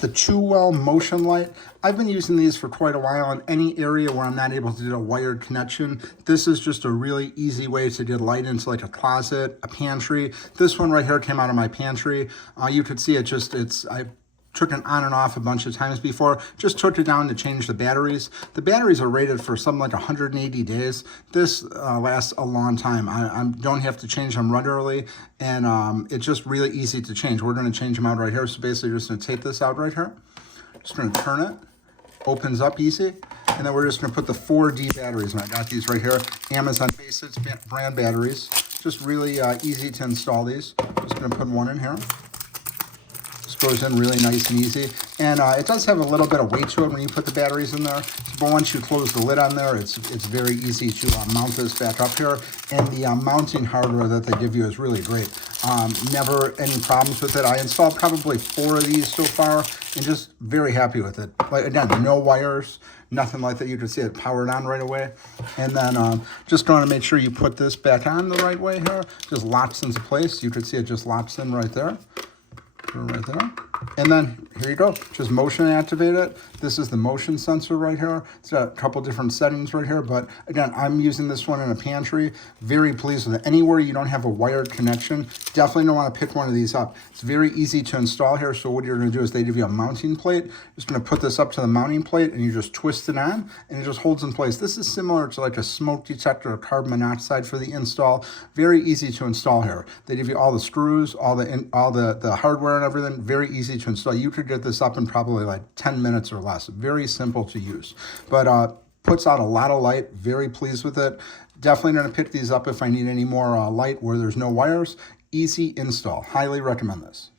the TOOWELL motion light. I've been using these for quite a while in any area where I'm not able to do a wired connection. This is just a really easy way to get light into like a closet, a pantry. This one right here came out of my pantry. You could see I took it on and off a bunch of times before, just took it down to change the batteries. The batteries are rated for something like 180 days. This lasts a long time. I don't have to change them regularly, and it's just really easy to change. We're gonna change them out right here. So basically just gonna take this out right here. Just gonna turn it, opens up easy. And then we're just gonna put the 4D batteries, and I got these right here, Amazon Basics brand batteries. Just really easy to install these. Just gonna put one in here. Goes in really nice and easy, and it does have a little bit of weight to it when you put the batteries in there, but once you close the lid on there, it's very easy to mount this back up here, and the mounting hardware that they give you is really great. Never any problems with it. I installed probably 4 of these so far, and just very happy with it. Like, again, no wires, nothing like that. You can see it powered on right away. And then just going to make sure you put this back on the right way here. Just locks into place. You can see it just locks in right there. Right there. And then here you go, just motion activate it. This is the motion sensor right here. It's got a couple different settings right here, but again, I'm using this one in a pantry. Very pleased with it. Anywhere you don't have a wired connection, definitely don't want to pick one of these up. It's very easy to install here. So what you're going to do is they give you a mounting plate. Just going to put this up to the mounting plate, and you just twist it on, and it just holds in place. This is similar to like a smoke detector or carbon monoxide for the install. Very easy to install here. They give you all the screws, all the hardware and everything. Very easy to install. You could get this up in probably like 10 minutes or less. Very simple to use, but puts out a lot of light. Very pleased with it. Definitely going to pick these up if I need any more light where there's no wires. Easy install. Highly recommend this.